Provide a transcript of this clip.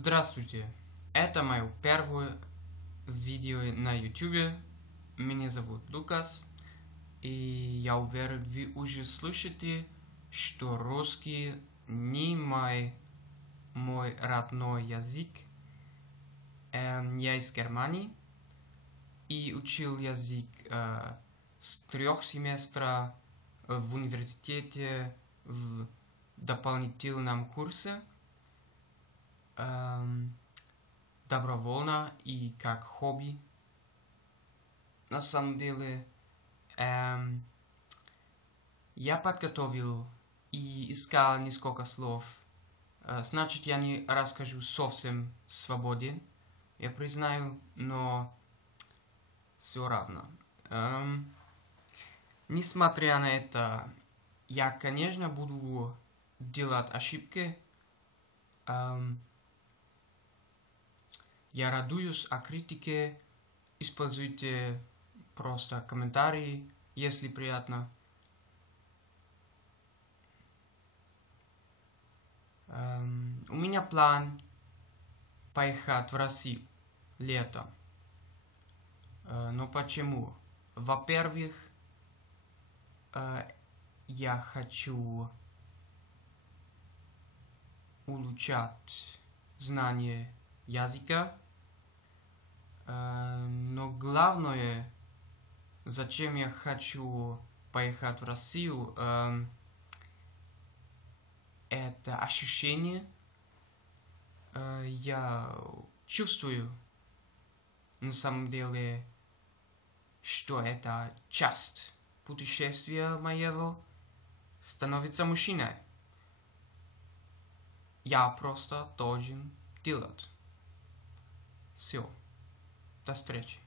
Здравствуйте! Это мое первое видео на YouTube. Меня зовут Лукас. И я уверен, вы уже слышите, что русский не мой родной язык. Я из Германии и учил язык с 3 семестров в университете в дополнительном курсе. Добровольно и как хобби. На самом деле, я подготовил и искал несколько слов. Значит, я не расскажу совсем свободен, я признаю, но все равно. Несмотря на это, я, конечно, буду делать ошибки. Я радуюсь о критике. Используйте просто комментарии, если приятно. У меня план поехать в Россию летом. Но почему? Во-первых, я хочу улучшать знание языка. Но главное, зачем я хочу поехать в Россию, это ощущение. Я чувствую, на самом деле, что это часть путешествия моего становиться мужчиной. Я просто должен делать. Все. До встречи.